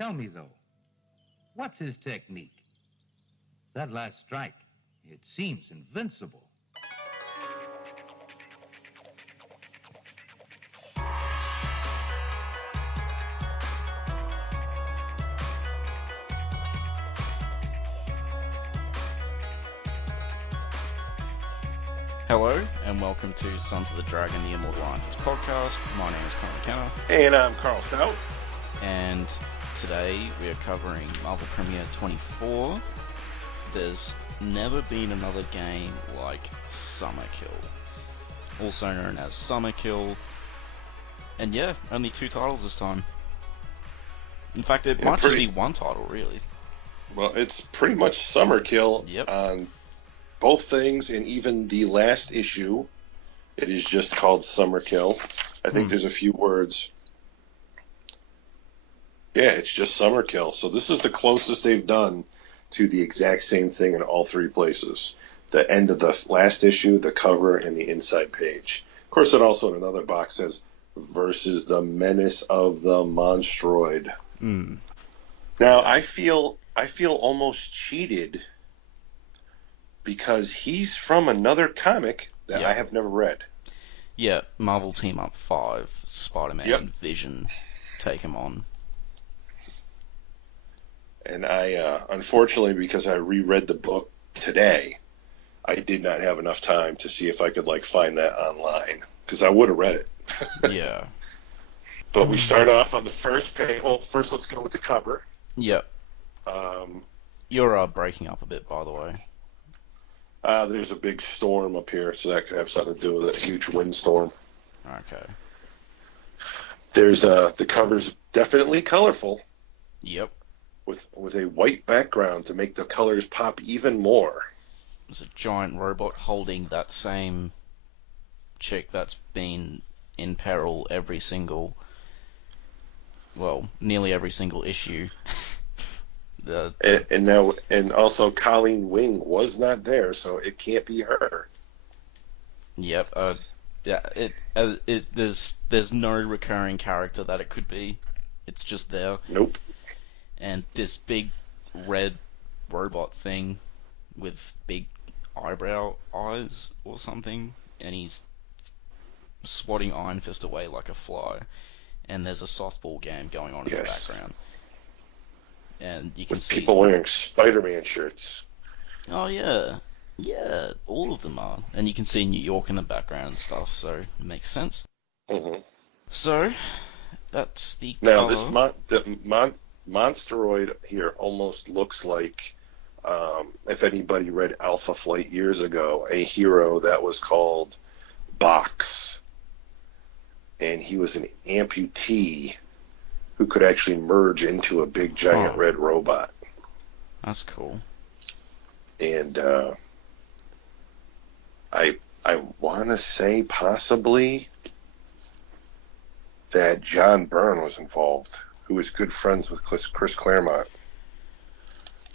Tell me, though, what's his technique? That last strike, it seems invincible. Hello, and welcome to Sons of the Dragon, the Immortal podcast. My name is Conor McKenna. And I'm Carl Stout. And today we are covering Marvel Premiere 24. There's never been another game like Summerkill, also known as Summerkill. And yeah, only 2 titles this time. In fact, it might just be 1 title, really. Well, it's pretty much Summerkill on both things, and even the last issue, it is just called Summerkill. I think there's a few words. Yeah, it's just Summerkill. So this is the closest they've done to the exact same thing in all 3 places. The end of the last issue, the cover, and the inside page. Of course, it also in another box says, versus the menace of the Monstroid. Now, I feel almost cheated because he's from another comic that I have never read. Yeah, Marvel Team Up 5, Spider-Man, Vision, take him on. And I, unfortunately, because I reread the book today, I did not have enough time to see if I could, find that online, because I would have read it. Yeah. But we start off on the first page. Well, first let's go with the cover. Yep. You're breaking up a bit, by the way. There's a big storm up here, so that could have something to do with a huge windstorm. Okay. There's the cover's definitely colorful. Yep. With a white background to make the colors pop even more. There's a giant robot holding that same chick that's been in peril nearly every single issue. And also Colleen Wing was not there, so it can't be her. Yep. There's no recurring character that it could be. It's just there. Nope. And this big red robot thing with big eyebrow eyes or something, and he's swatting Iron Fist away like a fly. And there's a softball game going on in the background. And you can see people wearing Spider-Man shirts. Oh yeah, all of them are, and you can see New York in the background and stuff, so it makes sense. Mm-hmm. So that's the now color. this Monstroid here almost looks like, if anybody read Alpha Flight years ago, a hero that was called Box, and he was an amputee who could actually merge into a big giant red robot. That's cool. And I want to say possibly that John Byrne was involved, who was good friends with Chris Claremont.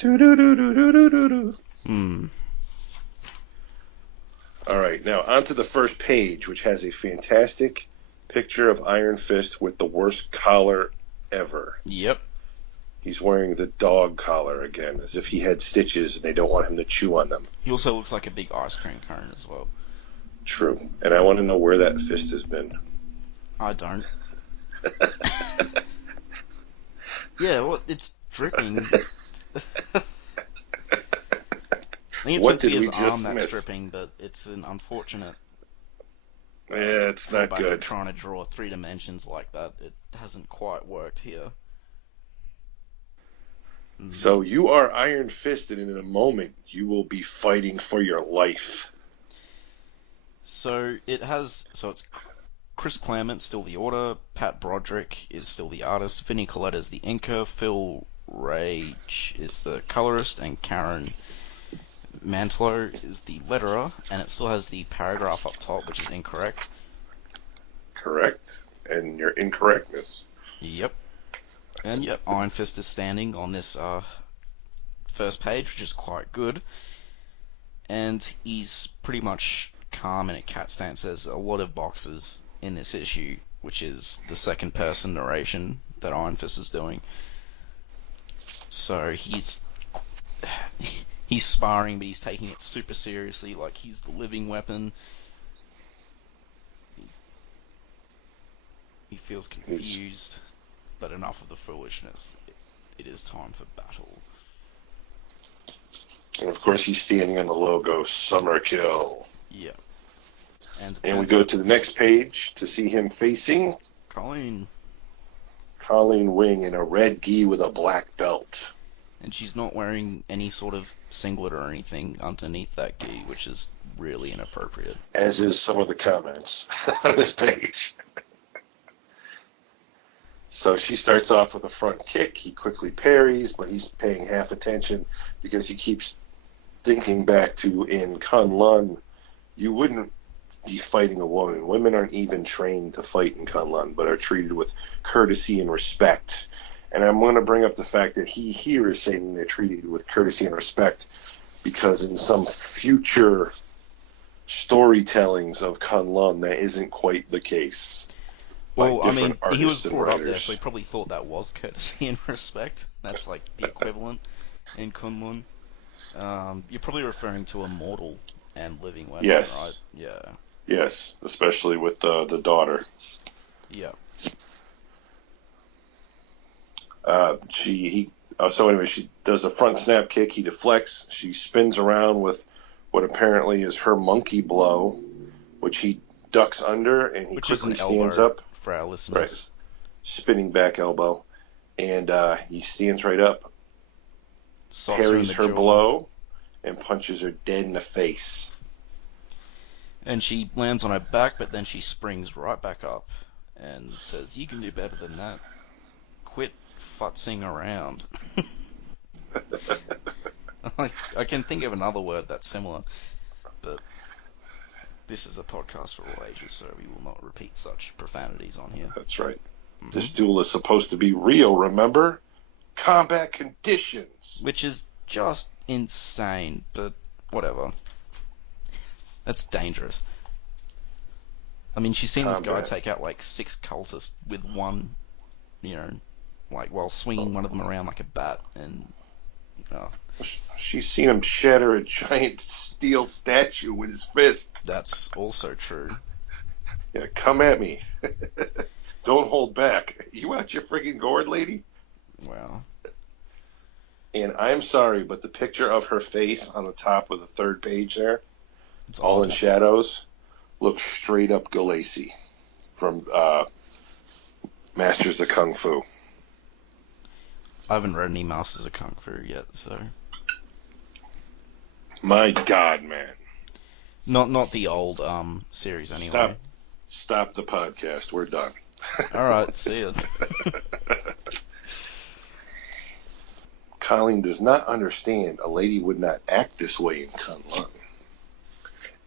All right, now onto the first page, which has a fantastic picture of Iron Fist with the worst collar ever. Yep. He's wearing the dog collar again, as if he had stitches and they don't want him to chew on them. He also looks like a big ice cream cone as well. True. And I want to know where that fist has been. I don't. Yeah, well, it's dripping. I think it's meant to be his arm that's dripping, but it's an unfortunate... Yeah, it's not good. Trying to draw 3 dimensions like that, it hasn't quite worked here. So you are Iron Fist, and in a moment you will be fighting for your life. So it's Chris Claremont still the author, Pat Broderick is still the artist, Vinnie Colletta is the inker, Phil Rage is the colorist, and Karen Mantlo is the letterer, and it still has the paragraph up top, which is incorrect. Correct. And your incorrectness. Yep. And yep, Iron Fist is standing on this first page, which is quite good. And he's pretty much calm in a cat stance. There's a lot of boxes in this issue, which is the second person narration that Iron Fist is doing. So he's sparring, but he's taking it super seriously, like he's the living weapon. He feels confused, but enough of the foolishness. It is time for battle. And of course, he's standing on the logo, Summerkill. Yeah. And we go to the next page to see him facing Colleen Wing in a red gi with a black belt. And she's not wearing any sort of singlet or anything underneath that gi, which is really inappropriate. As is some of the comments on this page. So she starts off with a front kick. He quickly parries, but he's paying half attention because he keeps thinking back to in Kunlun, you wouldn't be fighting a woman. Women aren't even trained to fight in Kunlun, but are treated with courtesy and respect. And I'm going to bring up the fact that he here is saying they're treated with courtesy and respect because in some future storytellings of Kunlun, that isn't quite the case. Well, I mean, he was brought up there, so he probably thought that was courtesy and respect. That's like the equivalent in Kunlun. You're probably referring to Immortal and Living Weapon, yes. Right? Yeah. Yes, especially with the daughter. Yeah. So anyway, she does a front snap kick. He deflects. She spins around with what apparently is her monkey blow, which he ducks under, and he quickly stands up. For our listeners. Right. Spinning back elbow. And he stands right up, parries her blow, and punches her dead in the face. And she lands on her back, but then she springs right back up and says, "You can do better than that. Quit futzing around." I can think of another word that's similar, but this is a podcast for all ages, so we will not repeat such profanities on here. That's right. Mm-hmm. This duel is supposed to be real, remember? Combat conditions. Which is just insane, but whatever. That's dangerous. I mean, she's seen this guy take out like 6 cultists with one, while swinging one of them around like a bat, and she's seen him shatter a giant steel statue with his fist. That's also true. Yeah, come at me. Don't hold back. You out your friggin' gourd, lady? Wow. And I'm sorry, but the picture of her face on the top of the third page there, it's all in shadows, looks straight up Galassi from Masters of Kung Fu. I haven't read any Masters of Kung Fu yet, so... My God, man. Not the old series, anyway. Stop the podcast. We're done. Alright, see ya. Colleen does not understand a lady would not act this way in Kunlun.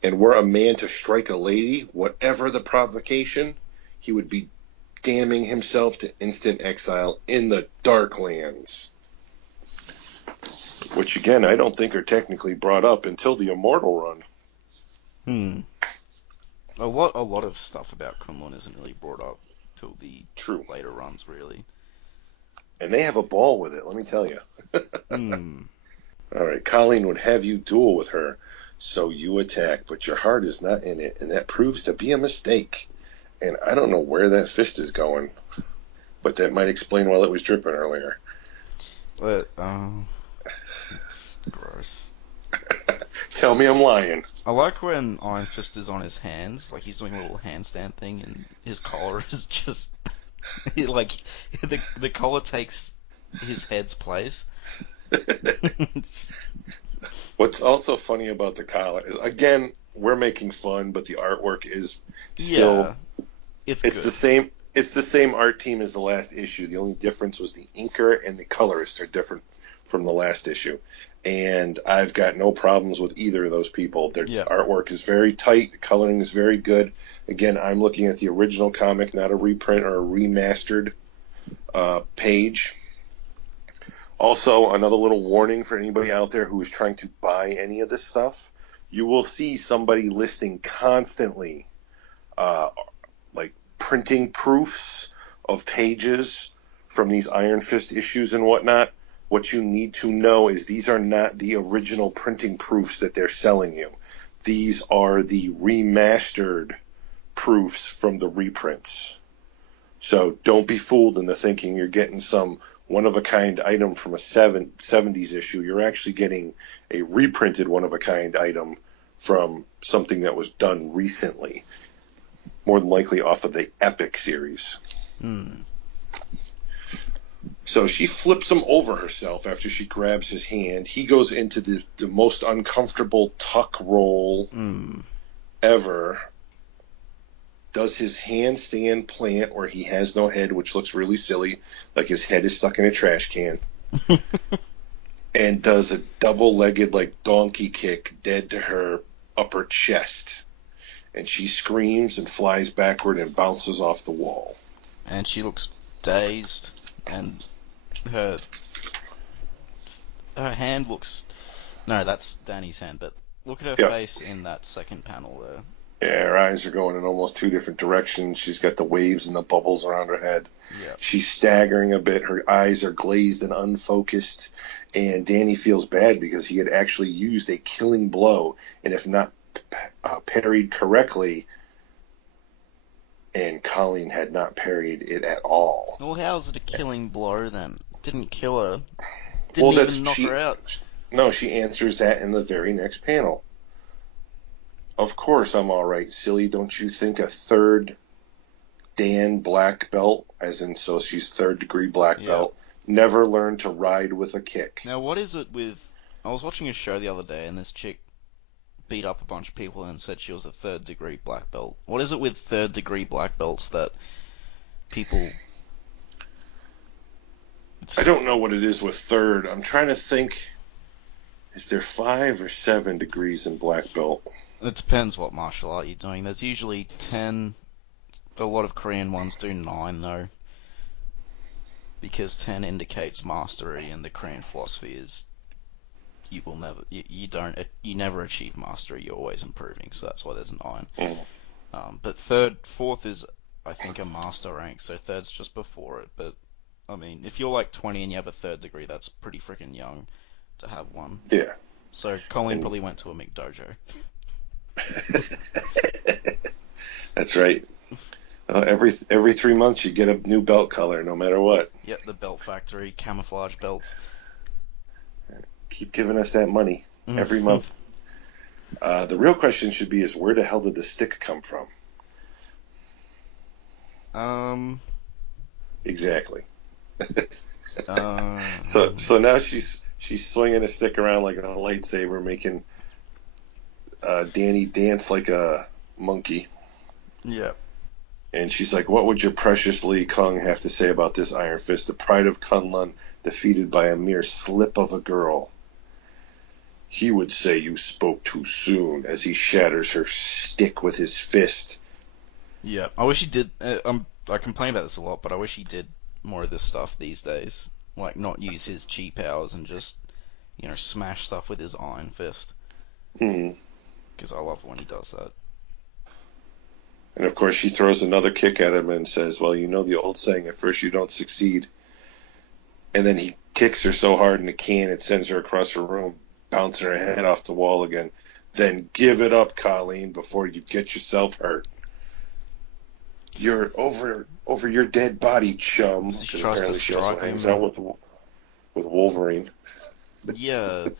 And were a man to strike a lady, whatever the provocation, he would be damning himself to instant exile in the Darklands. Which, again, I don't think are technically brought up until the Immortal run. A lot of stuff about Kunlun isn't really brought up till the later runs, really. And they have a ball with it, let me tell you. All right, Colleen would have you duel with her, so you attack, but your heart is not in it, and that proves to be a mistake. And I don't know where that fist is going, but that might explain why it was dripping earlier. But, it's gross. Tell me I'm lying. I like when Iron Fist is on his hands, like he's doing a little handstand thing, and his collar is just, like, the collar takes his head's place. What's also funny about the collar is, again, we're making fun, but the artwork is still... Yeah, it's good. It's the same art team as the last issue. The only difference was the inker and the colorist are different from the last issue. And I've got no problems with either of those people. Their artwork is very tight. The coloring is very good. Again, I'm looking at the original comic, not a reprint or a remastered page. Also, another little warning for anybody out there who is trying to buy any of this stuff. You will see somebody listing constantly, like printing proofs of pages from these Iron Fist issues and whatnot. what you need to know is these are not the original printing proofs that they're selling you. These are the remastered proofs from the reprints. So don't be fooled into thinking you're getting some one-of-a-kind item from a 70s issue. You're actually getting a reprinted one-of-a-kind item from something that was done recently, more than likely off of the Epic series. So she flips him over herself after she grabs his hand. He goes into the most uncomfortable tuck roll ever. Does his handstand plant where he has no head, which looks really silly, like his head is stuck in a trash can. And does a double-legged, like, donkey kick dead to her upper chest. And she screams and flies backward and bounces off the wall. And she looks dazed, and her hand looks... No, that's Danny's hand, but look at her face in that second panel there. Yeah, her eyes are going in almost two different directions. She's got the waves and the bubbles around her head. Yep. She's staggering a bit. Her eyes are glazed and unfocused. And Danny feels bad because he had actually used a killing blow. And if not parried correctly, and Colleen had not parried it at all. Well, how's it a killing blow then? Didn't kill her. Didn't even knock her out. No, she answers that in the very next panel. Of course I'm all right, silly. Don't you think a third Dan black belt, as in so she's third degree black belt, never learned to ride with a kick? Now, what is it with... I was watching a show the other day, and this chick beat up a bunch of people and said she was a third degree black belt. What is it with third degree black belts that people... I don't know what it is with third. I'm trying to think... Is there 5 or 7 degrees in black belt? It depends what martial art you're doing. There's usually 10. A lot of Korean ones do 9 though, because 10 indicates mastery, and the Korean philosophy is you never achieve mastery. You're always improving. So that's why there's a 9. But fourth is I think a master rank. So third's just before it. But I mean, if you're like 20 and you have a third degree, that's pretty freaking young to have one. Yeah. So Colleen probably went to a McDojo. That's right. Every 3 months you get a new belt color, no matter what. Yep, the belt factory, camouflage belts. Keep giving us that money every month. The real question should be is where the hell did the stick come from? Exactly. So now she's swinging a stick around like a lightsaber, making Danny dance like a monkey. Yeah. And she's like, what would your precious Lee Kung have to say about this Iron Fist, the pride of Kunlun, defeated by a mere slip of a girl? He would say you spoke too soon, as he shatters her stick with his fist. Yeah, I wish he did. I complain about this a lot, but I wish he did more of this stuff these days. Like, not use his chi powers and just, smash stuff with his Iron Fist. Because I love when he does that. And of course she throws another kick at him and says, well, you know the old saying, at first you don't succeed. And then he kicks her so hard in the can it sends her across the room, bouncing her head off the wall again. Then give it up, Colleen, before you get yourself hurt. You're over your dead body, chum. She tries to strike hangs him. out with Wolverine. Yeah.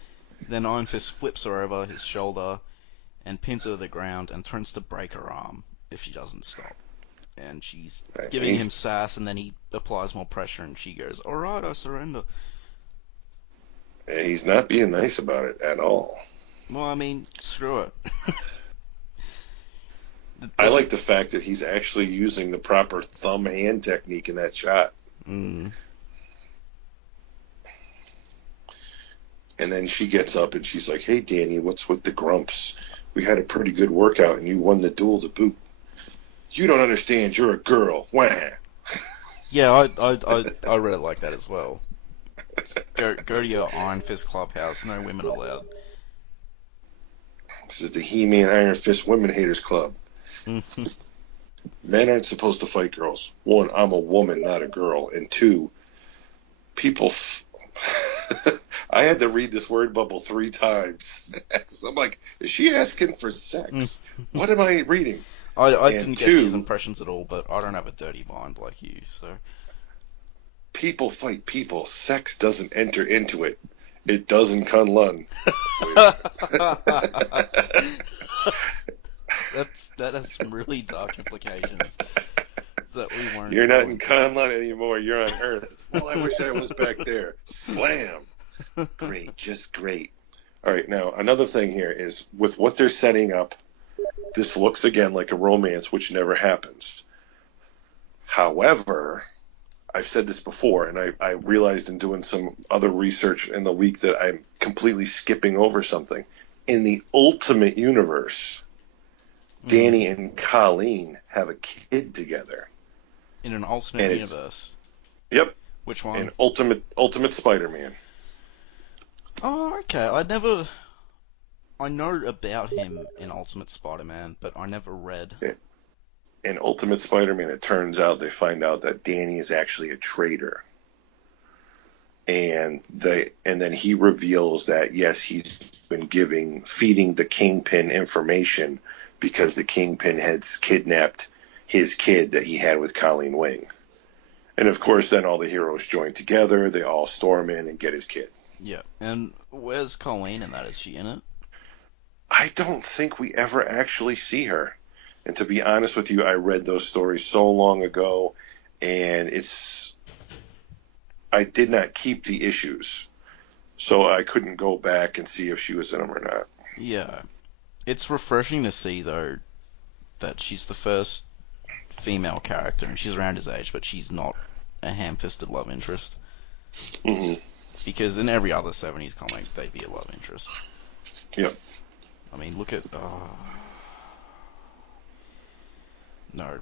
Then Iron Fist flips her over his shoulder and pins her to the ground and threatens to break her arm if she doesn't stop. And she's giving him sass, and then he applies more pressure, and she goes, alright, I surrender. He's not being nice about it at all. Well, I mean, screw it. I like the fact that he's actually using the proper thumb-hand technique in that shot. Mm. And then she gets up and she's like, hey, Danny, what's with the grumps? We had a pretty good workout and you won the duel to boot. You don't understand. You're a girl. Wah. Yeah, I really like that as well. Go to your Iron Fist clubhouse. No women allowed. This is the He-Man Iron Fist Women Haters Club. Men aren't supposed to fight girls. 1, I'm a woman, not a girl. And 2, people... I had to read this word bubble 3 times. So I'm like, is she asking for sex? What am I reading? I And didn't get two, these impressions at all, but I don't have a dirty mind like you, so. people fight people. Sex doesn't enter into it. It doesn't Kunlun. That has some really dark implications that we won't. You're not in Kunlun anymore. You're on Earth. Well, I wish I was back there. Slam. Great, just great. All right, now another thing here is with what they're setting up, this looks again like a romance, which never happens. However, I've said this before, and I realized in doing some other research in the week that I'm completely skipping over something. In the Ultimate Universe, Danny and Colleen have a kid together. In an alternate universe? Yep. Which one? In Ultimate Spider-Man. Oh, okay. I know about him in Ultimate Spider-Man, but I never read. In Ultimate Spider-Man, it turns out they find out that Danny is actually a traitor. And then he reveals that, yes, he's been feeding the Kingpin information because the Kingpin had kidnapped his kid that he had with Colleen Wing. And of course, then all the heroes join together, they all storm in and get his kid. Yeah, and where's Colleen in that? Is she in it? I don't think we ever actually see her. And to be honest with you, I read those stories so long ago, and I did not keep the issues, so I couldn't go back and see if she was in them or not. Yeah. It's refreshing to see, though, that she's the first female character, and she's around his age, but she's not a ham-fisted love interest. Mm-hmm. Because in every other 70s comic, they'd be a love interest. Yep. I mean, look at... No.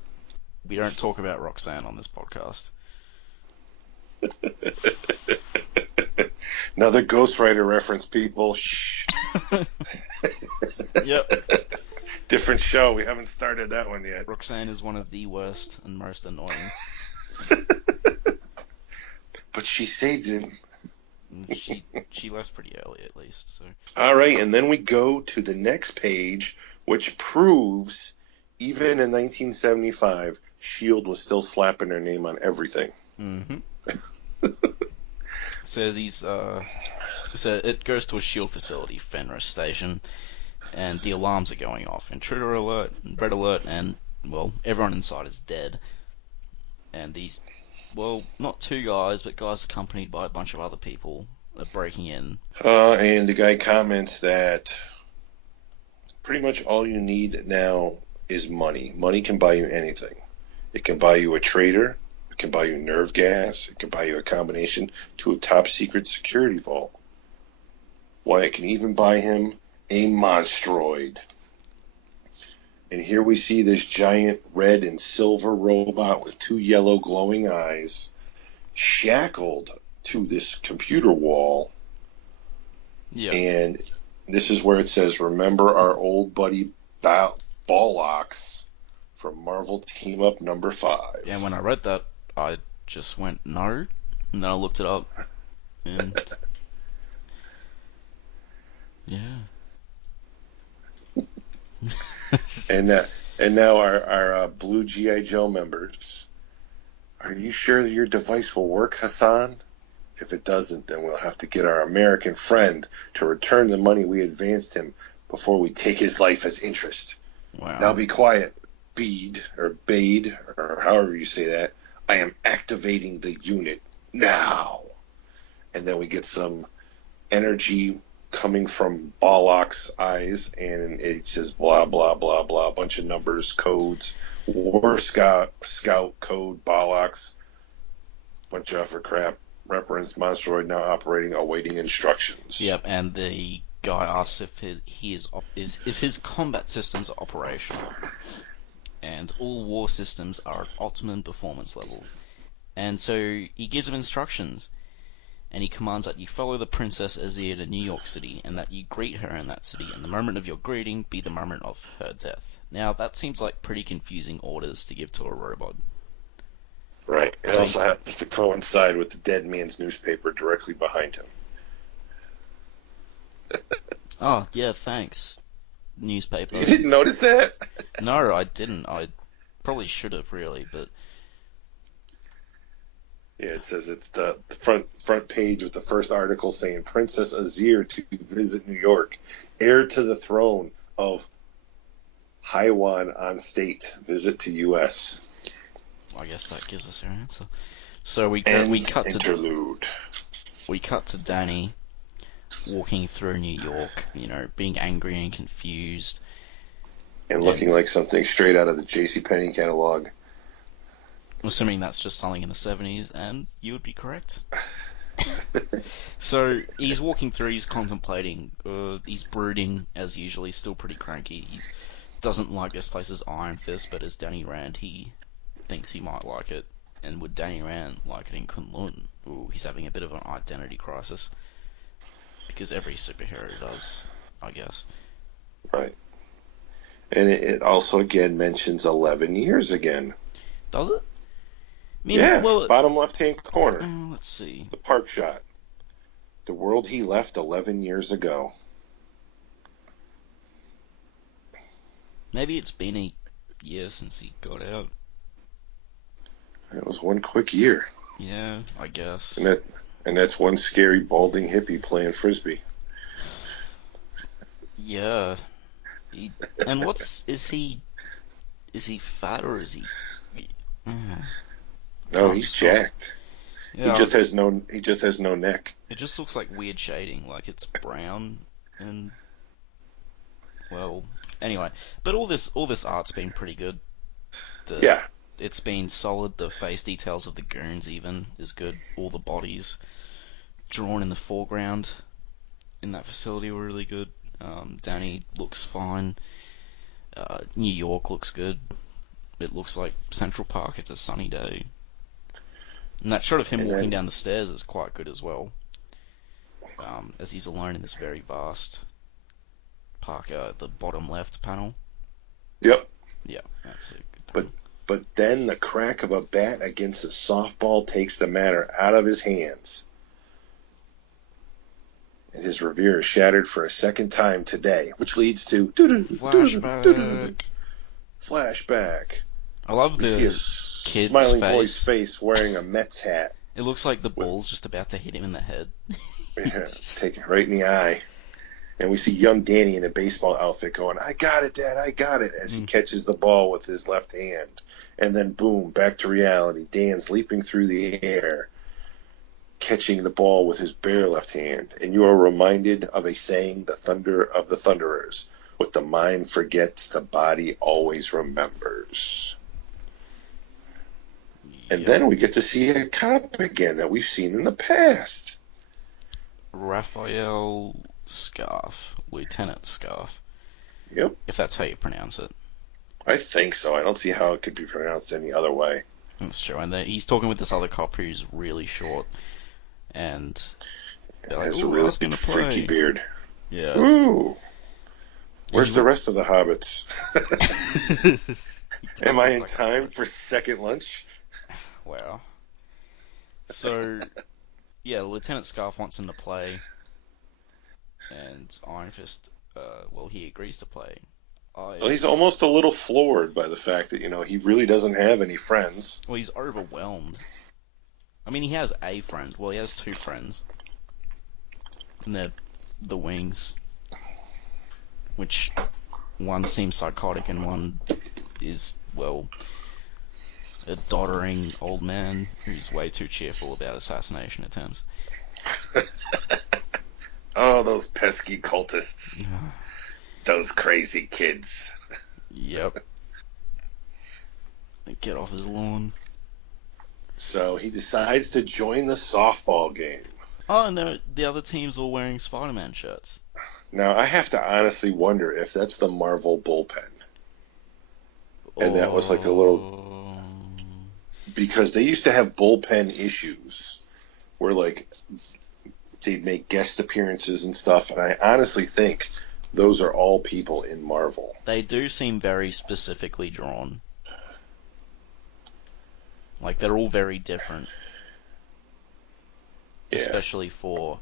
We don't talk about Roxanne on this podcast. Another Ghost Rider reference, people. Shh. Yep. Different show. We haven't started that one yet. Roxanne is one of the worst and most annoying. But she saved him. She left pretty early, at least. So. All right, and then we go to the next page, which proves, even in 1975, S.H.I.E.L.D. was still slapping their name on everything. Mm-hmm. So it goes to a S.H.I.E.L.D. facility, Fenris Station, and the alarms are going off. Intruder alert, red alert, and, well, everyone inside is dead. And these, well, not two guys, but guys accompanied by a bunch of other people are breaking in. And the guy comments that pretty much all you need now is money. Money can buy you anything. It can buy you a trader. It can buy you nerve gas. It can buy you a combination to a top secret security vault. Why, it can even buy him a monstroid. And here we see this giant red and silver robot with two yellow glowing eyes shackled to this computer wall. Yeah. And this is where it says, remember our old buddy Ballocks from Marvel Team Up number 5. And when I read that, I just went, no. And then I looked it up. And... yeah. And now our blue G.I. Joe members, are you sure that your device will work, Hassan? If it doesn't, then we'll have to get our American friend to return the money we advanced him before we take his life as interest. Wow. Now be quiet, Bede, or however you say that. I am activating the unit now. And then we get some energy coming from Ballock's eyes, and it says blah, blah, blah, blah, a bunch of numbers, codes, War Scout code, Ballock's, bunch of other crap, reference, Monstroid now operating, awaiting instructions. Yep, and the guy asks if his combat systems are operational, and all war systems are at optimum performance levels. And so he gives him instructions, and he commands that you follow the Princess Azir to New York City, and that you greet her in that city, and the moment of your greeting be the moment of her death. Now, that seems like pretty confusing orders to give to a robot. Right. It also happens to coincide with the dead man's newspaper directly behind him. Oh, yeah, thanks, newspaper. You didn't notice that? No, I didn't. I probably should have, really, but Yeah, it says it's the front page with the first article saying Princess Azir to visit New York, heir to the throne of Haiwan on state, visit to U.S. I guess that gives us our answer. So we End cut interlude. to Danny walking through New York, being angry and confused. And looking like something straight out of the JCPenney catalog. Assuming that's just something in the 70s, and you would be correct. So he's walking through, he's contemplating, he's brooding as usual, he's still pretty cranky. He doesn't like this place as Iron Fist, but as Danny Rand, he thinks he might like it. And would Danny Rand like it in Kunlun? Ooh, he's having a bit of an identity crisis. Because every superhero does, I guess. Right. And it also again mentions 11 years again. Does it? I mean, Yeah, well, bottom left-hand corner. Let's see. The park shot. The world he left 11 years ago. Maybe it's been a year since he got out. It was one quick year. Yeah, I guess. And that's one scary balding hippie playing frisbee. Yeah. And is he fat or is he? No, he's jacked. Yeah, He just has no neck. It just looks like weird shading, like it's brown and well, anyway. But all this art's been pretty good. Yeah. It's been solid. The face details of the goons even is good. All the bodies drawn in the foreground in that facility were really good. Danny looks fine. New York looks good. It looks like Central Park. It's a sunny day. And that shot of him walking down the stairs is quite good as well. As he's alone in this very vast park, the bottom left panel. Yep. Yeah, that's a good panel. But then the crack of a bat against a softball takes the matter out of his hands. And his revere is shattered for a second time today, which leads to flashback. I love the kid's smiling face. boy's face wearing a Mets hat. It looks like the ball's just about to hit him in the head. Yeah, take it right in the eye. And we see young Danny in a baseball outfit going, "I got it, Dad, I got it," as he catches the ball with his left hand. And then, boom, back to reality. Dan's leaping through the air, catching the ball with his bare left hand. And you are reminded of a saying, the thunder of the Thunderers. What the mind forgets, the body always remembers. And then we get to see a cop again that we've seen in the past. Raphael Scarf. Lieutenant Scarf. Yep. If that's how you pronounce it. I think so. I don't see how it could be pronounced any other way. That's true. And he's talking with this other cop who's really short. And they're like, has a really freaky beard. Yeah. Ooh. Where's the rest of the hobbits? Am I in time for second lunch? Wow. So, yeah, Lieutenant Scarf wants him to play, and Iron Fist, he agrees to play. Well, he's almost a little floored by the fact that, he really doesn't have any friends. Well, he's overwhelmed. I mean, he has a friend. Well, he has two friends. And they're the Wings, which one seems psychotic and one is, a doddering old man who's way too cheerful about assassination attempts. Oh, those pesky cultists. Those crazy kids. Yep. Get off his lawn. So he decides to join the softball game. Oh, and the other team's all wearing Spider-Man shirts. Now, I have to honestly wonder if that's the Marvel Bullpen. And that was like a little... Because they used to have bullpen issues where, they'd make guest appearances and stuff, and I honestly think those are all people in Marvel. They do seem very specifically drawn. They're all very different. Yeah. Especially for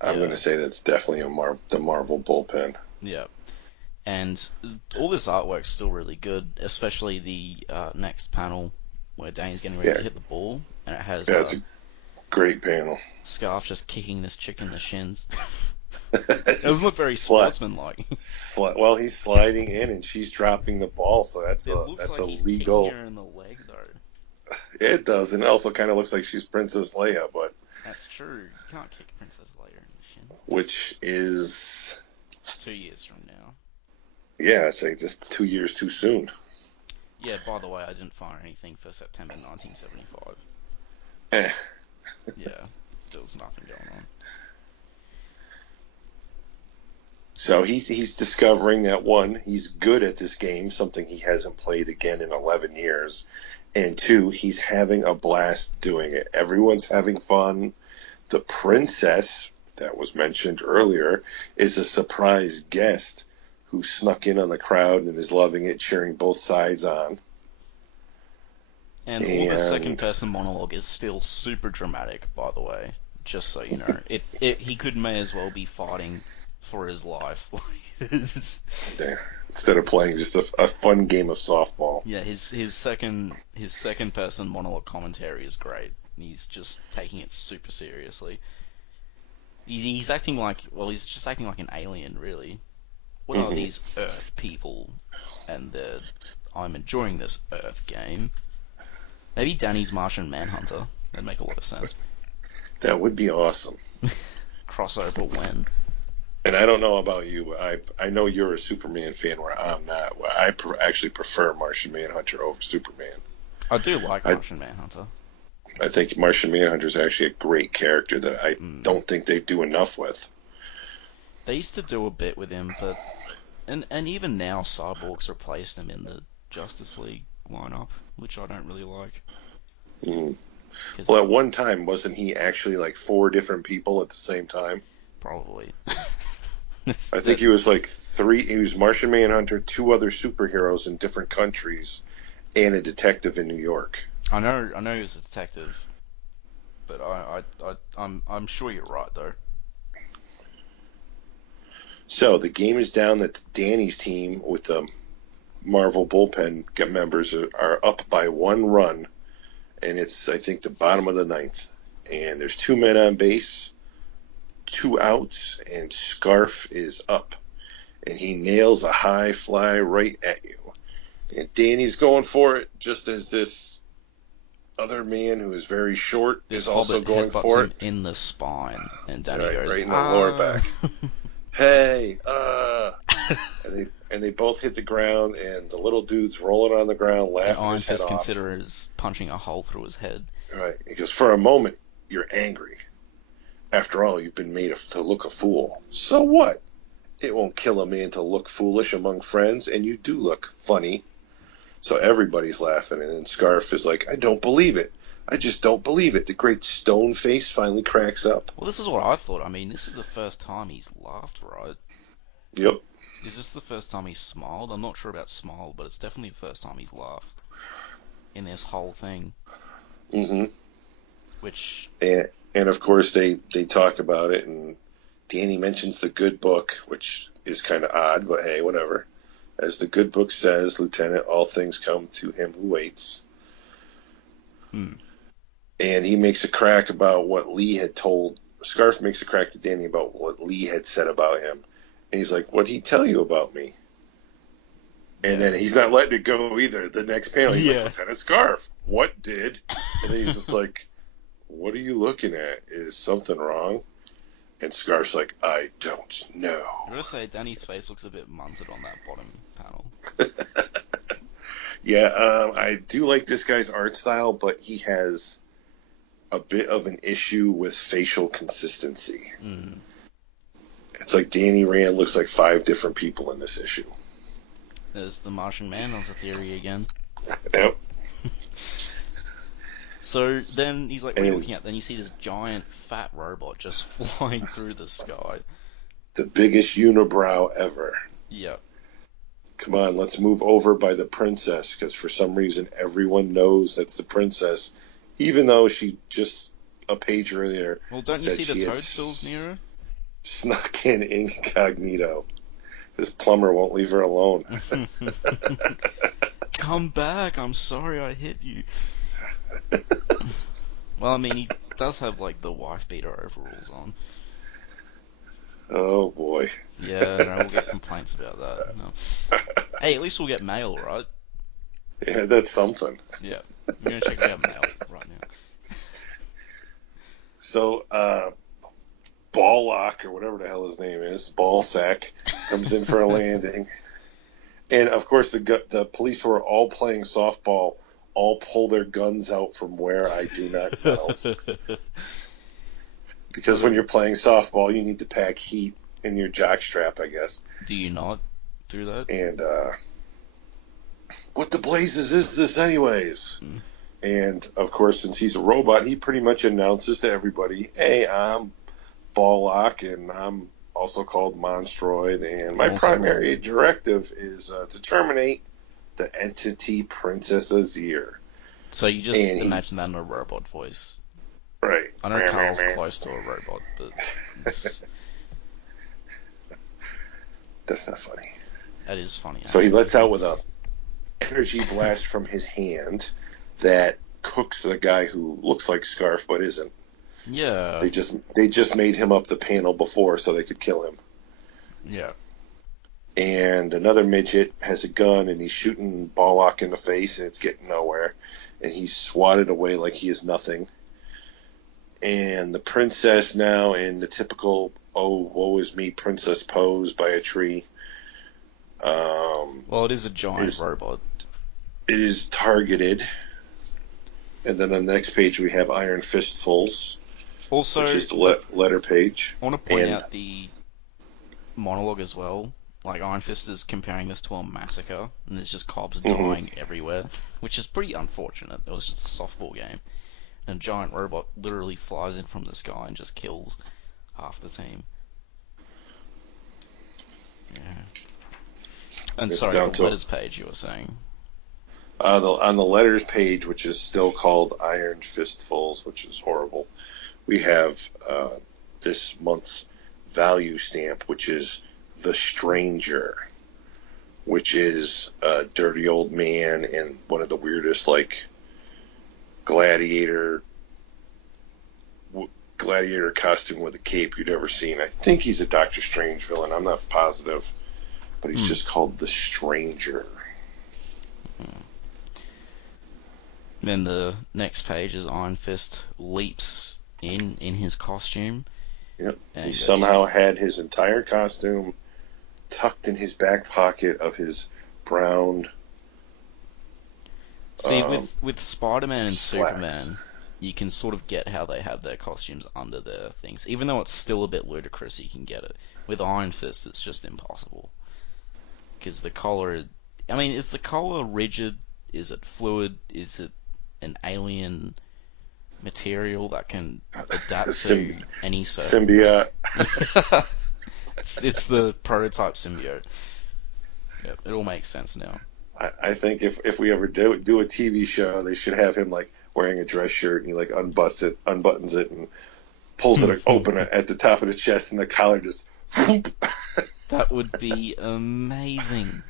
I'm going to say that's definitely the Marvel Bullpen. Yeah. And all this artwork's still really good, especially the next panel where Danny's getting ready to hit the ball, and it has it's a great panel. Scarf just kicking this chick in the shins. It doesn't look very sportsmanlike. Well, he's sliding in, and she's dropping the ball, so that's it looks like a he's legal. Kicking her in the leg, though. It does, and it also kind of looks like she's Princess Leia, but that's true. You can't kick Princess Leia in the shin. Which is 2 years from now. Yeah, it's like just 2 years too soon. Yeah. By the way, I didn't find anything for September 1975. Yeah, there was nothing going on. So he's discovering that, one, he's good at this game, something he hasn't played again in 11 years, and two, he's having a blast doing it. Everyone's having fun. The princess that was mentioned earlier is a surprise guest who snuck in on the crowd and is loving it, cheering both sides on. And all the second-person monologue is still super dramatic, by the way, just so you know. He may as well be fighting for his life. Instead of playing just a fun game of softball. Yeah, his second person monologue commentary is great. He's just taking it super seriously. He's just acting like an alien, really. What are these Earth people? And I'm enjoying this Earth game. Maybe Danny's Martian Manhunter. That'd make a lot of sense. That would be awesome. Crossover when? And I don't know about you, but I know you're a Superman fan where I'm not. I actually prefer Martian Manhunter over Superman. I do like Martian Manhunter. I think Martian Manhunter is actually a great character that I don't think they do enough with. They used to do a bit with him, but and even now Cyborg's replaced him in the Justice League lineup, which I don't really like. Mm-hmm. Well, at one time, wasn't he actually like 4 different people at the same time? Probably. I think he was like 3. He was Martian Manhunter, 2 other superheroes in different countries, and a detective in New York. I know he was a detective, but I'm sure you're right though. So the game is down that Danny's team with the Marvel Bullpen members are up by 1 run, and it's, I think, the bottom of the 9th, and there's 2 men on base, 2 outs, and Scarf is up, and he nails a high fly right at you, and Danny's going for it just as this other man who is very short is also going for it in the spine, and Danny goes right in the lower back. Hey, and they both hit the ground, and the little dude's rolling on the ground, laughing Iron his head Fist off. considers punching a hole through his head. Right. He goes, for a moment, you're angry. After all, you've been made to look a fool. So what? It won't kill a man to look foolish among friends, and you do look funny. So everybody's laughing, and then Scarf is like, I don't believe it. I just don't believe it. The great stone face finally cracks up. Well, this is what I thought. I mean, this is the first time he's laughed, right? Yep. Is this the first time he's smiled? I'm not sure about smile, but it's definitely the first time he's laughed in this whole thing. Mm-hmm. Which... And of course, they talk about it, and Danny mentions the good book, which is kind of odd, but hey, whatever. As the good book says, Lieutenant, all things come to him who waits. And he makes a crack about what Lee had told. Scarf makes a crack to Danny about what Lee had said about him. And he's like, what'd he tell you about me? And then he's not letting it go either. The next panel, he's like, Lieutenant Scarf, what did? And then he's just like, what are you looking at? Is something wrong? And Scarf's like, I don't know. I gotta say, Danny's face looks a bit munted on that bottom panel. Yeah, I do like this guy's art style, but he has a bit of an issue with facial consistency. It's like Danny Rand looks like 5 different people in this issue. There's the Martian Manhunter theory again. Yep. So then he's like, what are you looking at? Then you see this giant fat robot just flying through the sky. The biggest unibrow ever. Yep. Come on, let's move over by the princess, because for some reason everyone knows that's the princess, even though she just a page earlier. Well, don't you see the toadstools near her? snuck in incognito. This plumber won't leave her alone. Come back, I'm sorry I hit you. Well, I mean, he does have, like, the wife beater overalls on. Oh, boy. Yeah, no, we'll get complaints about that. No. Hey, at least we'll get mail, right? Yeah, that's something. Yeah. I'm gonna check if we have mail right now. So, Balllock, or whatever the hell his name is, Ballsack, comes in for a landing. And, of course, the police who are all playing softball all pull their guns out from where I do not know. Because when you're playing softball, you need to pack heat in your jockstrap, I guess. Do you not do that? And, what the blazes is this anyways? And, of course, since he's a robot, he pretty much announces to everybody, hey, I'm Balllock, and I'm also called Monstroid, and my primary directive is to terminate the entity Princess Azir. So you just imagine that in a robot voice. Right. I know Carl's close to a robot, but it's... That's not funny. That is funny. So he lets out with a energy blast from his hand that cooks the guy who looks like Scarf but isn't. Yeah. They just made him up the panel before so they could kill him. Yeah. And another midget has a gun and he's shooting Balllock in the face and it's getting nowhere. And he's swatted away like he is nothing. And the princess now in the typical woe is me princess pose by a tree. Well, it is a giant robot. It is targeted. And then on the next page we have Iron Fistfuls. Also, which is the letter page. I want to point out the monologue as well. Like, Iron Fist is comparing this to a massacre, and there's just cops dying everywhere, which is pretty unfortunate. It was just a softball game. And a giant robot literally flies in from the sky and just kills half the team. Yeah. And It's sorry, down the letters page you were saying. On the letters page, which is still called Iron Fistfuls, which is horrible, we have this month's value stamp, which is The Stranger, which is a dirty old man in one of the weirdest, like, gladiator costume with a cape you'd ever seen. I think he's a Doctor Strange villain. I'm not positive, but he's just called The Stranger. Then the next page is Iron Fist leaps in his costume. Yep. He somehow had his entire costume tucked in his back pocket of his brown. See, with Spider-Man and slacks. Superman, you can sort of get how they have their costumes under their things. Even though it's still a bit ludicrous, you can get it. With Iron Fist, it's just impossible. Because the collar... I mean, is the collar rigid? Is it fluid? Is it an alien material that can adapt to any symbiote? It's the prototype symbiote. Yep, it all makes sense now. I think if we ever do a TV show, they should have him like wearing a dress shirt and he like unbuttons it and pulls it open at the top of the chest and the collar just That would be amazing.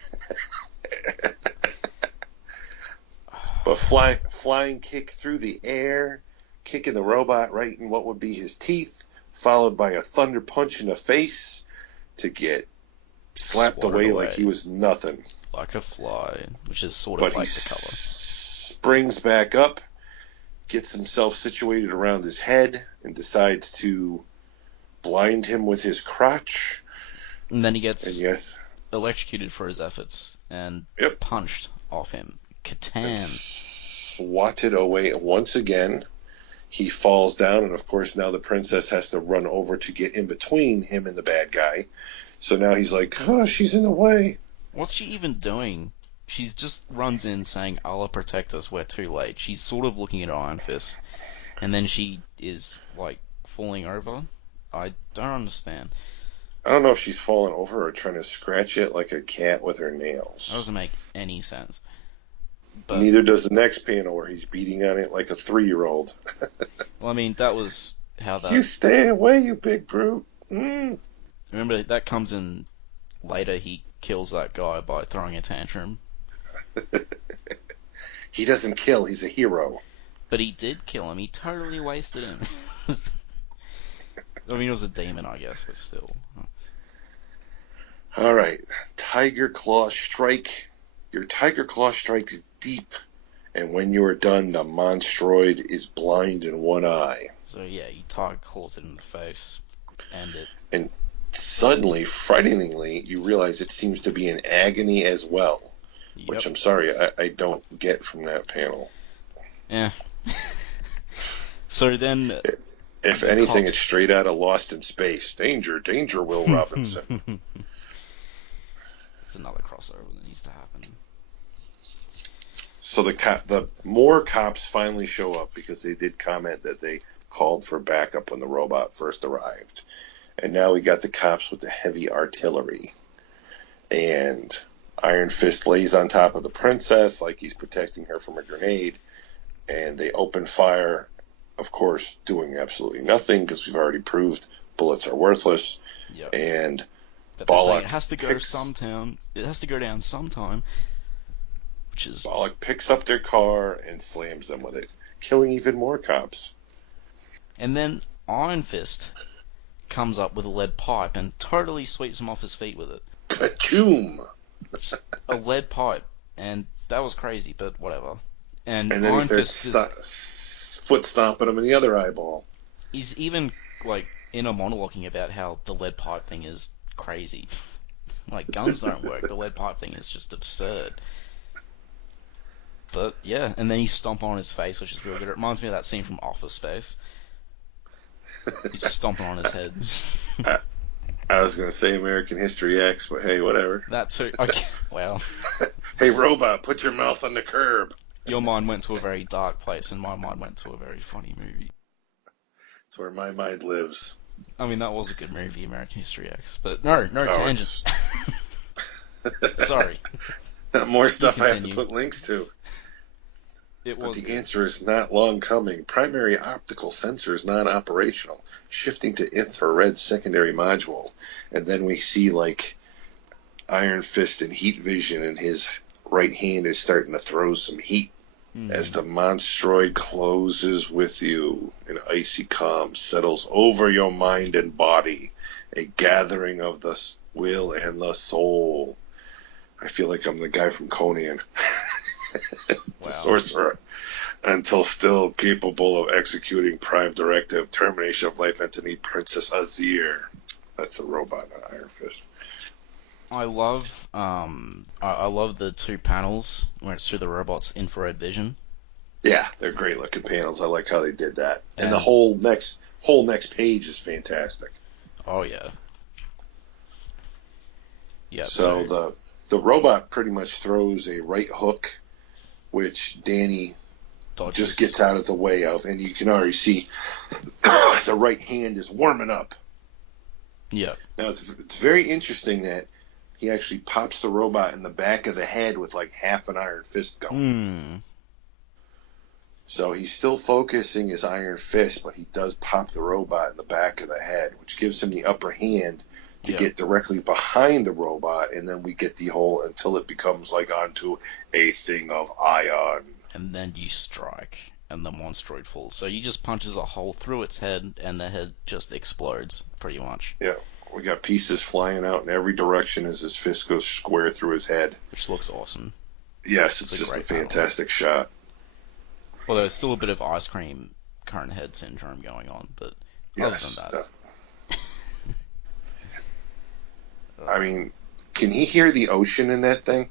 But flying kick through the air, kicking the robot right in what would be his teeth, followed by a thunder punch in the face to get slapped away like he was nothing. Like a fly, which is sort of like the color. Springs back up, gets himself situated around his head, and decides to blind him with his crotch. And then he gets electrocuted for his efforts and punched off him. Catan. Swatted away once again. He falls down, and of course now the princess has to run over to get in between him and the bad guy. So now he's like, oh, she's in the way. What's she even doing? She just runs in saying, Allah protect us, we're too late. She's sort of looking at Iron Fist, and then she is, like, falling over. I don't understand. I don't know if she's falling over or trying to scratch it like a cat with her nails. That doesn't make any sense. But, neither does the next panel where he's beating on it like a 3-year-old. Well, I mean, that was how that... You stay away, you big brute. Remember, that comes in later. He kills that guy by throwing a tantrum. He doesn't kill, he's a hero. But he did kill him. He totally wasted him. I mean, it was a demon, I guess, but still. All right, Tiger Claw Strike. Your Tiger Claw strikes deep, and when you are done, the monstroid is blind in one eye. So yeah, you Tiger Claws it in the face, and it. And suddenly, frighteningly, you realize it seems to be in agony as well. Yep. Which I'm sorry, I don't get from that panel. Yeah. So then... If anything, it's straight out of Lost in Space. Danger, danger, Will Robinson. It's another crossover that needs to happen. So the more cops finally show up because they did comment that they called for backup when the robot first arrived. And now we got the cops with the heavy artillery. And Iron Fist lays on top of the princess like he's protecting her from a grenade. And they open fire, of course, doing absolutely nothing because we've already proved bullets are worthless. Yep. And but Bollock it has to go It has to go down sometime. Which is... Bollock picks up their car and slams them with it, killing even more cops. And then Iron Fist comes up with a lead pipe and totally sweeps him off his feet with it. Ka-choom! A lead pipe. And that was crazy, but whatever. And then Iron he starts foot stomping him in the other eyeball. He's even, like, inner monologuing about how the lead pipe thing is crazy. Like, guns don't work. The lead pipe thing is just absurd. But, yeah, and then he stomp on his face, which is real good. It reminds me of that scene from Office Space. He's stomping on his head. I was going to say American History X, but hey, whatever. That too. Okay. Well. Hey, robot, put your mouth on the curb. Your mind went to a very dark place, and my mind went to a very funny movie. It's where my mind lives. I mean, that was a good movie, American History X. But no tangents. Sorry. More stuff I have to put links to. But the answer is not long coming. Primary optical sensors non-operational. Shifting to infrared secondary module. And then we see, like, Iron Fist and heat vision, and his right hand is starting to throw some heat as the monstroid closes with you. An icy calm settles over your mind and body. A gathering of the will and the soul. I feel like I'm the guy from Conan. It's a sorcerer. Until still capable of executing prime directive, termination of life entity, Princess Azir. That's a robot, not Iron Fist. I love the two panels where it's through the robot's infrared vision. Yeah, they're great looking panels. I like how they did that. And the whole next page is fantastic. Oh yeah. Yeah. So the robot pretty much throws a right hook, which Danny just gets out of the way of, and you can already see the right hand is warming up. Yeah. Now it's very interesting that he actually pops the robot in the back of the head with like half an Iron Fist going. So he's still focusing his Iron Fist, but he does pop the robot in the back of the head, which gives him the upper hand to get directly behind the robot, and then we get the whole until it becomes like onto a thing of iron. And then you strike, and the monstroid falls. So he just punches a hole through its head, and the head just explodes, pretty much. Yeah. We got pieces flying out in every direction as his fist goes square through his head. Which looks awesome. Yes, it's just a fantastic shot. Well, there's still a bit of ice cream current head syndrome going on, but other than that. I mean, can he hear the ocean in that thing?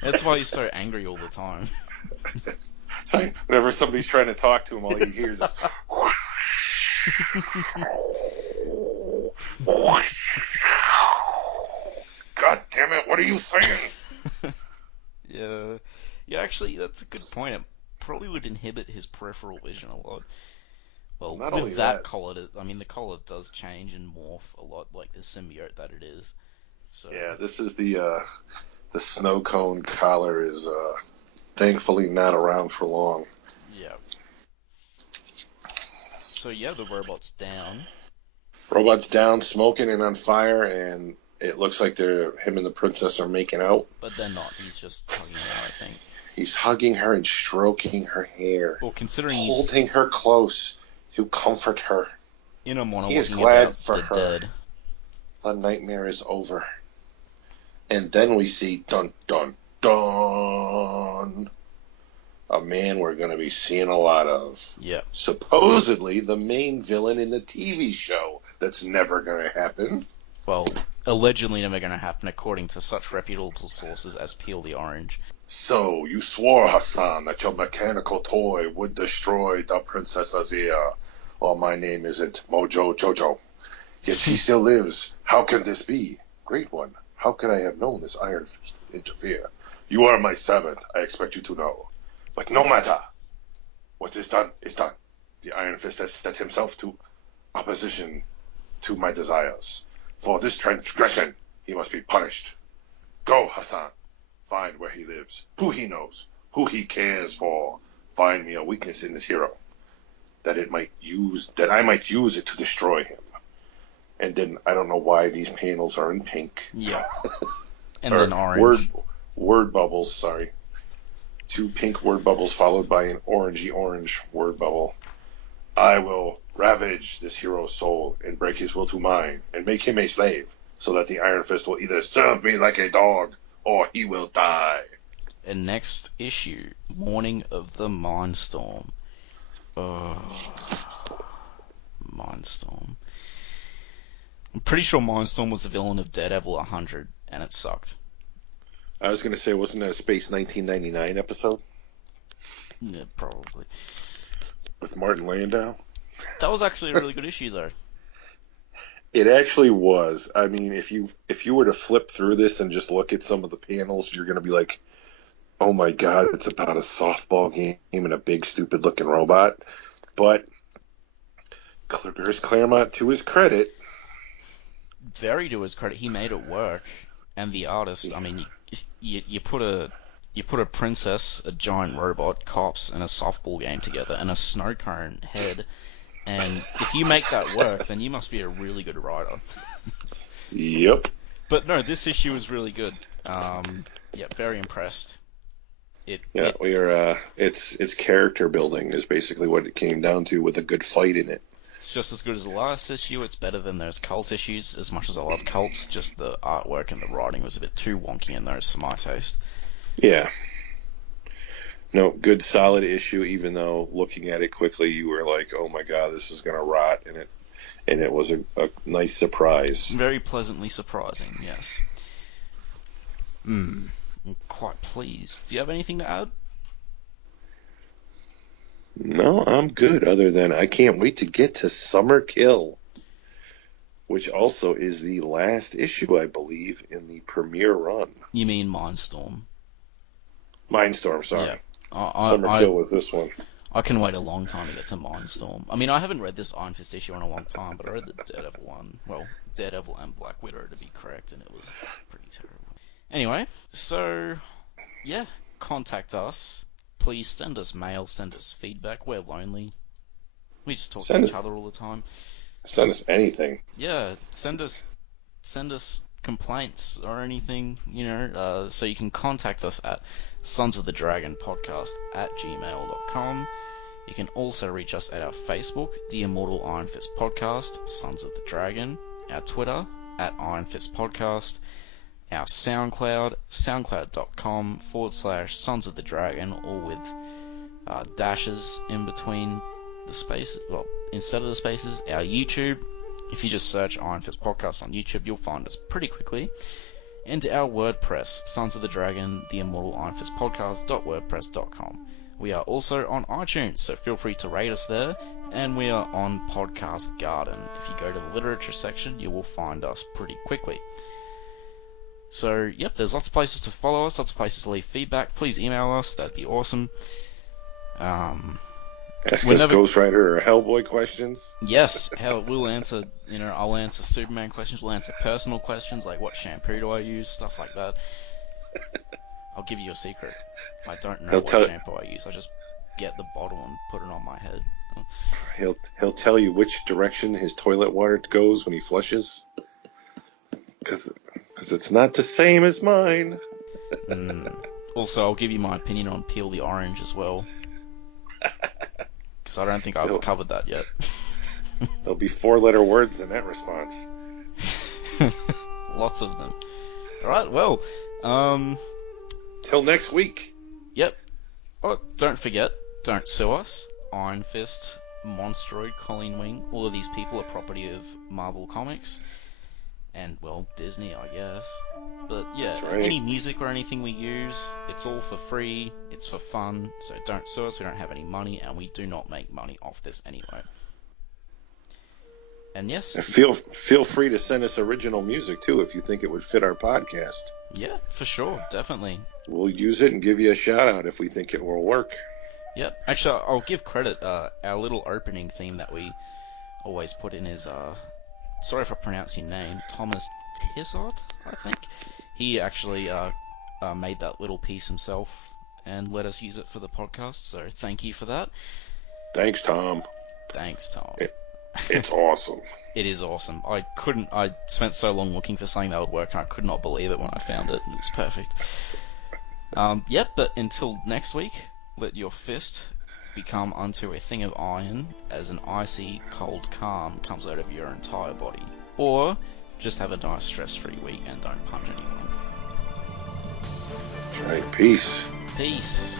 That's why he's so angry all the time. So whenever somebody's trying to talk to him, all he hears is... God damn it, what are you saying? Yeah, actually, that's a good point. It probably would inhibit his peripheral vision a lot. Well, not with only that collar, I mean, the collar does change and morph a lot, like the symbiote that it is. So yeah, this is the snow cone collar is thankfully not around for long. Yeah. So yeah, the robot's down. Robot's down, smoking and on fire, and it looks like him and the princess are making out. But they're not. He's just hugging her, I think. He's hugging her and stroking her hair. Well, considering he's holding her close to comfort her. in a monologue He is glad for the her. dead. The nightmare is over. And then we see, dun, dun, dun, a man we're going to be seeing a lot of. Yeah. Supposedly the main villain in the TV show. That's never going to happen. Well, allegedly never going to happen, according to such reputable sources as Peel the Orange. So, you swore, Hassan, that your mechanical toy would destroy the Princess Azia. Well, my name isn't Mojo Jojo. Yet she still lives. How can this be? Great one. How could I have known this Iron Fist would interfere? You are my servant. I expect you to know. But no matter. What is done is done. The Iron Fist has set himself to opposition to my desires. For this transgression, he must be punished. Go, Hassan. Find where he lives, who he knows, who he cares for. Find me a weakness in this hero, that I might use it to destroy him. And then I don't know why these panels are in pink. Yeah. And then orange. Word bubbles, sorry. 2 pink word bubbles followed by an orangey orange word bubble. I will ravage this hero's soul and break his will to mine and make him a slave, so that the Iron Fist will either serve me like a dog or he will die. And next issue, Morning of the Mindstorm. Mindstorm. I'm pretty sure Mindstorm was the villain of Daredevil 100, and it sucked. I was going to say, wasn't that a Space 1999 episode? Yeah, probably. With Martin Landau? That was actually a really good issue, though. It actually was. I mean, if you were to flip through this and just look at some of the panels, you're going to be like, oh my god, it's about a softball game and a big, stupid-looking robot. But Chris Claremont, to his credit... Very to his credit, he made it work. And the artist, I mean, you put a princess, a giant robot, cops, and a softball game together, and a snow cone head... And if you make that work, then you must be a really good writer. Yep. But no, this issue was really good. Yeah, very impressed. We are. It's character building is basically what it came down to, with a good fight in it. It's just as good as the last issue. It's better than those cult issues. As much as I love cults, just the artwork and the writing was a bit too wonky in those for my taste. Yeah. No, good solid issue, even though looking at it quickly you were like, oh my god, this is going to rot, and it was a nice surprise. Very pleasantly surprising, yes. I'm quite pleased. Do you have anything to add? No, I'm good, other than I can't wait to get to Summerkill, which also is the last issue, I believe, in the premiere run. You mean Mindstorm? Mindstorm, sorry. Yeah. Summerkill was this one. I can wait a long time to get to Mindstorm. I mean, I haven't read this Iron Fist issue in a long time, but I read the Daredevil one. Well, Daredevil and Black Widow, to be correct, and it was pretty terrible. Anyway, so, yeah, contact us. Please send us mail, send us feedback. We're lonely. We just talk to each other all the time. Send us anything. Yeah, send us complaints or anything, so you can contact us at sonsofthedragonpodcast@gmail.com. You can also reach us at our Facebook, the Immortal Iron Fist Podcast, Sons of the Dragon, our Twitter, at Iron Fist Podcast, our SoundCloud, soundcloud.com/Sons of the Dragon, all with dashes in between the spaces, well, instead of the spaces, our YouTube. If you just search Iron Fist Podcast on YouTube, you'll find us pretty quickly. And our WordPress, Sons of the Dragon, the Immortal Iron Fist Podcast.wordpress.com. We are also on iTunes, so feel free to rate us there. And we are on Podcast Garden. If you go to the literature section, you will find us pretty quickly. So, yep, there's lots of places to follow us, lots of places to leave feedback. Please email us, that'd be awesome. Ask us Ghost Rider or Hellboy questions. Yes, hell, we'll answer, I'll answer Superman questions, we'll answer personal questions, like what shampoo do I use, stuff like that. I'll give you a secret. I don't know what shampoo I use, I just get the bottle and put it on my head. He'll tell you which direction his toilet water goes when he flushes, because it's not the same as mine. Also, I'll give you my opinion on Peel the Orange as well, because I don't think I've covered that yet. There'll be 4-letter words in that response. Lots of them. Alright, well, till next week. Yep. Oh, don't forget, don't sue us. Iron Fist, Monstroid, Colleen Wing, all of these people are property of Marvel Comics. And, well, Disney, I guess. But, yeah, That's right. Any music or anything we use, it's all for free, it's for fun, so don't sue us, we don't have any money, and we do not make money off this anyway. And yes... And feel free to send us original music, too, if you think it would fit our podcast. Yeah, for sure, definitely. We'll use it and give you a shout-out if we think it will work. Yep. Actually, I'll give credit, our little opening theme that we always put in is, sorry if I pronounce your name, Thomas Tissot, I think. He actually made that little piece himself and let us use it for the podcast, so thank you for that. Thanks, Tom. Thanks, Tom. It's awesome. It is awesome. I spent so long looking for something that would work, and I could not believe it when I found it. It was perfect. Yep, but until next week, let your fist become unto a thing of iron as an icy, cold calm comes out of your entire body. Or just have a nice stress-free week and don't punch anyone. All right, peace. Peace.